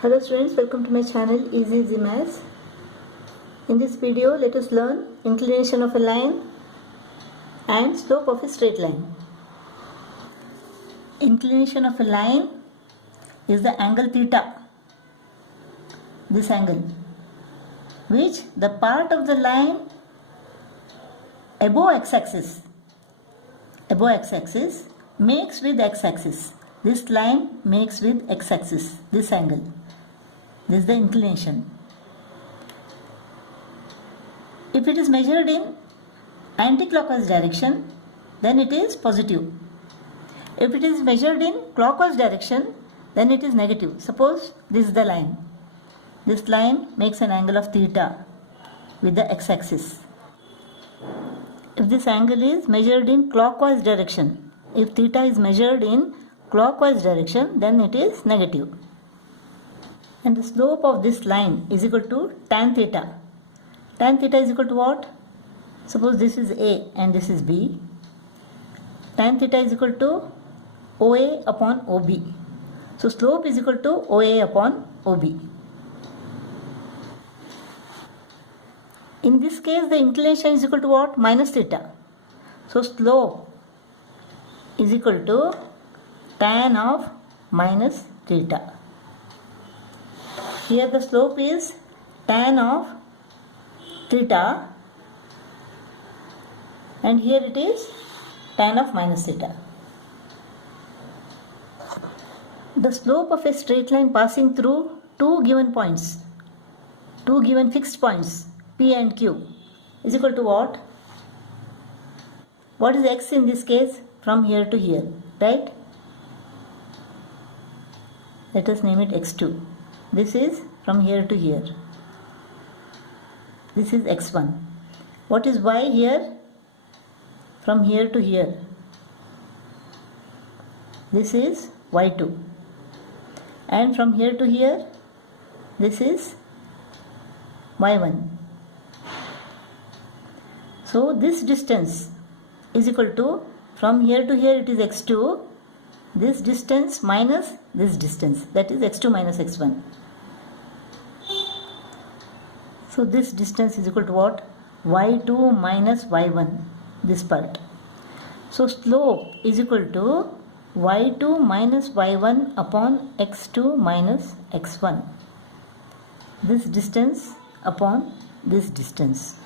Hello students, welcome to my channel Easy Maths. In this video, let us learn inclination of a line and slope of a straight line. Inclination of a line is the angle theta, this angle, which the part of the line above x-axis makes with x-axis. This line makes with x-axis, this angle. This is the inclination. If it is measured in anti-clockwise direction, then it is positive. If it is measured in clockwise direction, then it is negative. Suppose this is the line. This line makes an angle of theta with the x-axis. If this angle is measured in clockwise direction, if theta is measured in clockwise direction, then it is negative. And the slope of this line is equal to tan theta. Tan theta is equal to what? Suppose this is A and this is B. Tan theta is equal to OA upon OB. So slope is equal to OA upon OB. In this case, the inclination is equal to what? Minus theta. So slope is equal to tan of minus theta. Here the slope is tan of theta and here it is tan of minus theta. The slope of a straight line passing through two given points, two given fixed points P and Q is equal to what? What is x in this case? From here to here, right? Let us name it x2. This is from here to here. This is x1. What is y here? From here to here. This is y2. And from here to here, this is y1. So this distance is equal to, from here to here it is x2, this distance minus this distance, that is x2 minus x1. So this distance is equal to what? y2 minus y1, this part. So slope is equal to y2 minus y1 upon x2 minus x1. This distance upon this distance.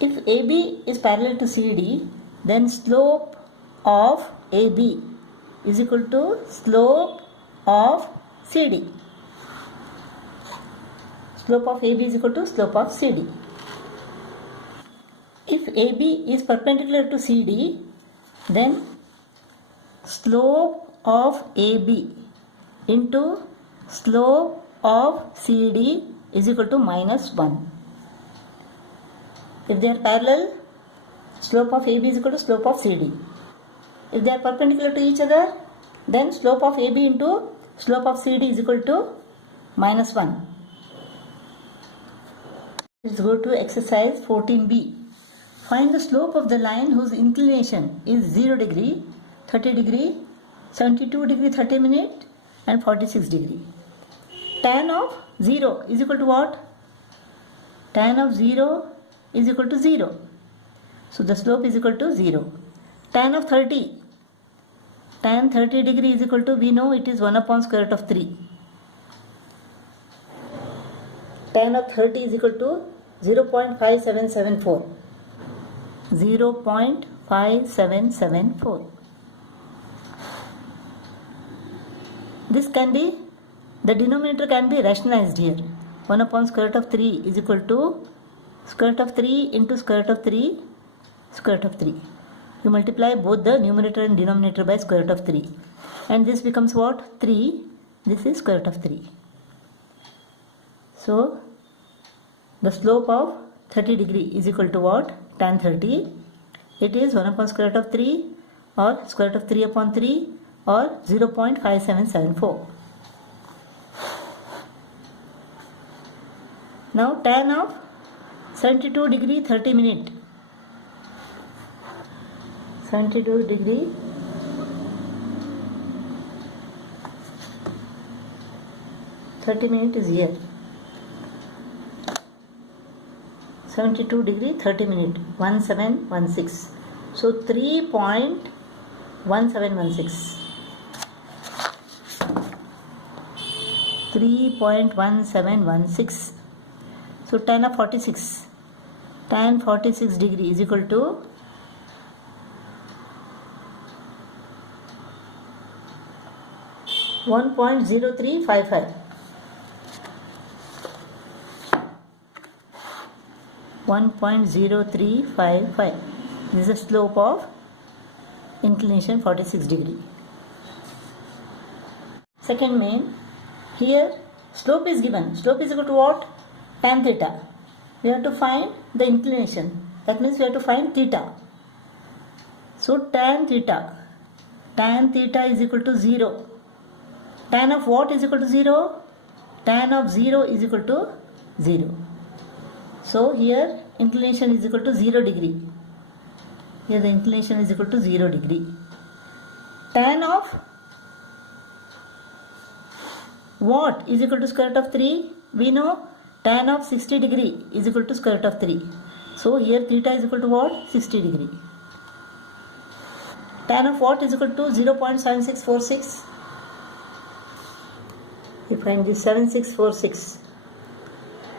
If AB is parallel to CD, then slope of AB is equal to slope of CD. Slope of AB is equal to slope of CD. If AB is perpendicular to CD, then slope of AB into slope of CD is equal to minus 1. If they are parallel, slope of AB is equal to slope of CD. If they are perpendicular to each other, then slope of AB into slope of CD is equal to minus 1. Let's go to exercise 14b. Find the slope of the line whose inclination is 0 degree, 30 degree, 72 degree 30 minute and 46 degree. Tan of 0 is equal to what? Tan of 0 is equal to 0. So the slope is equal to 0. Tan of 30. Tan 30 degree is equal to, we know it is 1 upon square root of 3. Tan of 30 is equal to 0.5774. 0.5774. This can be, the denominator can be rationalized here. 1 upon square root of 3 is equal to square root of 3 into square root of 3, square root of 3. You multiply both the numerator and denominator by square root of 3. And this becomes what? 3. This is square root of 3. So, the slope of 30 degree is equal to what? Tan 30. It is 1 upon square root of 3 or square root of 3 upon 3 or 0.5774. Now tan of 72 degree 30 minute. 72 degree 30 minutes is here. 72 degree 30 minute 1716. So 3.1716. 3.1716. So tan of 46. Tan 46 degree is equal to 1.0355. 1.0355. This is the slope of inclination 46 degree. Second main, here slope is given. Slope is equal to what? Tan theta. We have to find the inclination. That means we have to find theta. So tan theta. Tan theta is equal to 0. Tan of what is equal to 0? Tan of 0 is equal to 0. So here inclination is equal to 0 degree. Here the inclination is equal to 0 degree. Tan of what is equal to square root of 3? We know tan of 60 degree is equal to square root of 3. So here theta is equal to what? 60 degree. Tan of what is equal to 0.7646? We find this 7646.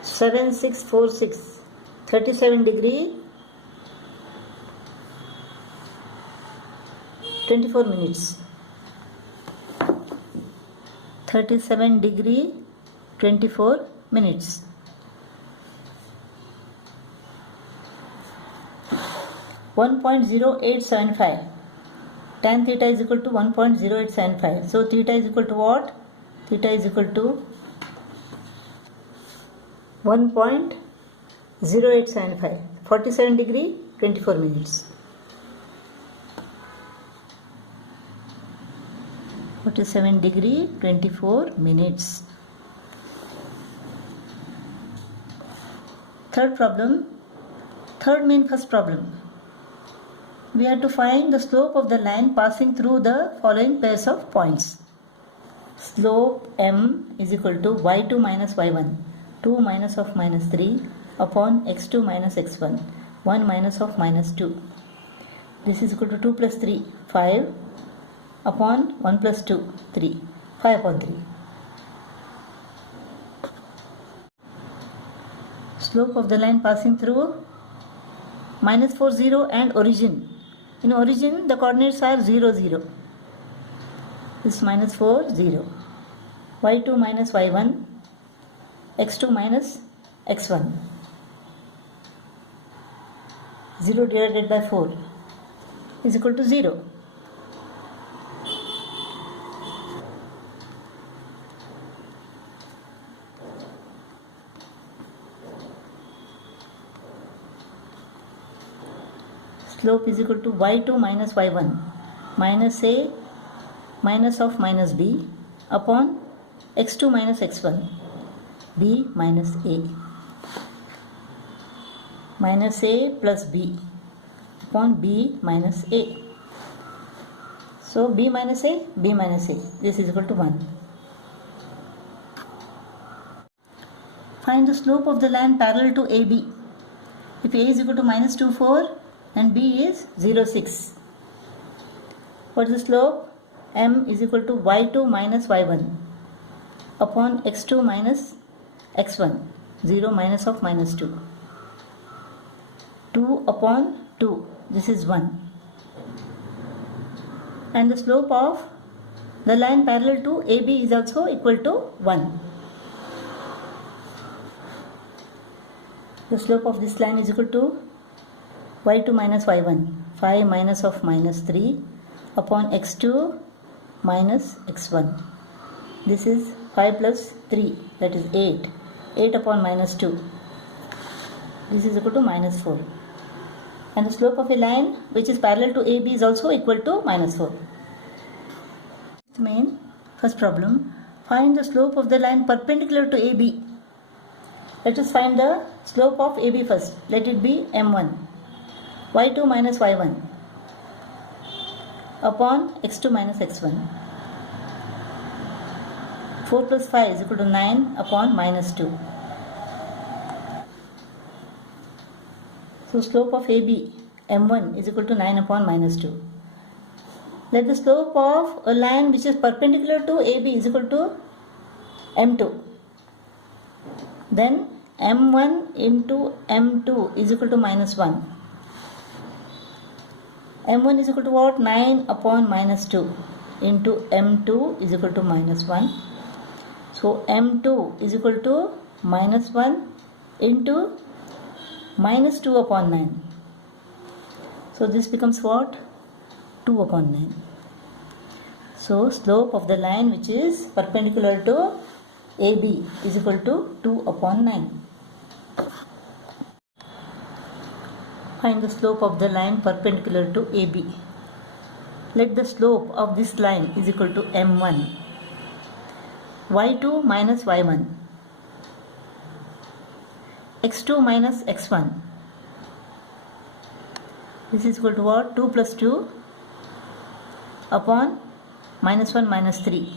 7646. 37 degree 24 minutes. 37 degree 24 minutes. 1.0875. Tan theta is equal to 1.0875. So theta is equal to what? Theta is equal to 1.0875. 47 degree 24 minutes. 47 degree 24 minutes. Third problem. Third main first problem. We have to find the slope of the line passing through the following pairs of points. Slope m is equal to y2 minus y1, 2 minus of minus 3 upon x2 minus x1, 1 minus of minus 2. This is equal to 2 plus 3, 5 upon 1 plus 2, 3, 5 upon 3. Slope of the line passing through minus 4, 0 and origin. In origin the coordinates are 0, 0. This is minus 4, 0. y2 minus y1, x2 minus x1. 0 divided by 4 is equal to 0. Slope is equal to y2 minus y1 minus a minus of minus b upon x2 minus x1, b minus a. Minus a plus b upon b minus a. So b minus a, b minus a. This is equal to 1. Find the slope of the line parallel to AB. If a is equal to minus 2, 4 and b is 0, 6. What is the slope? M is equal to y2 minus y1 upon x2 minus x1, 0 minus of minus 2. 2 upon 2, this is 1. And the slope of the line parallel to AB is also equal to 1. The slope of this line is equal to y2 minus y1, 5 minus of minus 3 upon x2 minus x1. This is 5 plus 3, that is 8. 8 upon minus 2. This is equal to minus 4. And the slope of a line which is parallel to AB is also equal to minus 4. Main first problem. Find the slope of the line perpendicular to AB. Let us find the slope of AB first. Let it be m1. y2 minus y1 upon x2 minus x1. 4 plus 5 is equal to 9 upon minus 2. So slope of AB m1 is equal to 9 upon minus 2. Let the slope of a line which is perpendicular to AB is equal to m2. Then m1 into m2 is equal to minus 1. m1 is equal to what? 9 upon minus 2 into m2 is equal to minus 1. So m2 is equal to minus 1 into minus 2 upon 9. So this becomes what? 2 upon 9. So slope of the line which is perpendicular to AB is equal to 2 upon 9. Find the slope of the line perpendicular to AB. Let the slope of this line is equal to m1. y2 minus y1. x2 minus x1. This is equal to what? 2 plus 2 upon minus 1 minus 3.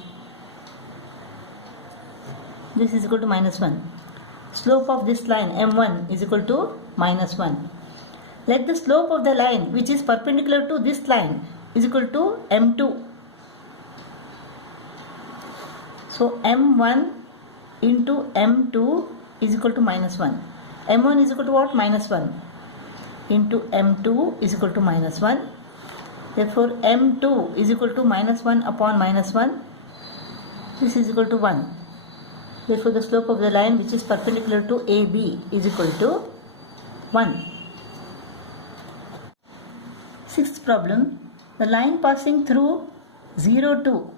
This is equal to minus 1. Slope of this line m1 is equal to minus 1. Let the slope of the line which is perpendicular to this line is equal to m2. So m1 into m2 is equal to minus 1. m1 is equal to what? Minus 1 into m2 is equal to minus 1. Therefore m2 is equal to minus 1 upon minus 1. This is equal to 1. Therefore the slope of the line which is perpendicular to AB is equal to 1. Sixth problem. The line passing through 0, 2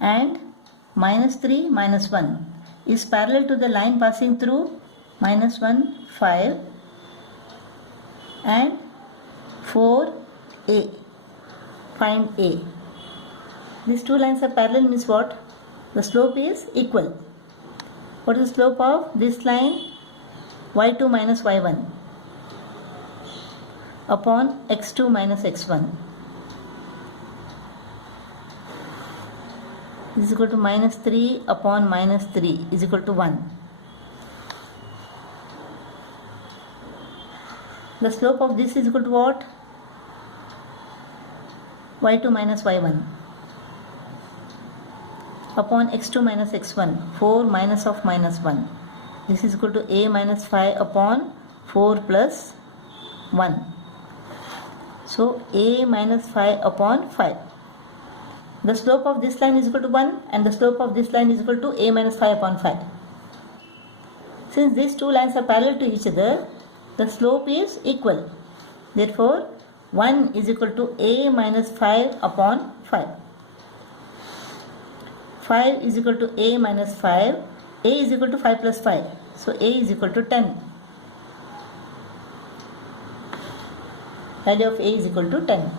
and minus 3, minus 1 is parallel to the line passing through minus 1, 5 and 4a. Find A. These two lines are parallel means what? The slope is equal. What is the slope of this line? y2 minus y1 upon x2 minus x1. This is equal to minus 3 upon minus 3 is equal to 1. The slope of this is equal to what? y2 minus y1 upon x2 minus x1, 4 minus of minus 1. This is equal to a minus 5 upon 4 plus 1. So a minus 5 upon 5. The slope of this line is equal to 1 and the slope of this line is equal to a minus 5 upon 5. Since these two lines are parallel to each other, the slope is equal. Therefore 1 is equal to a minus 5 upon 5. 5 is equal to a minus 5. A is equal to 5 plus 5. So a is equal to 10. Value of a is equal to 10.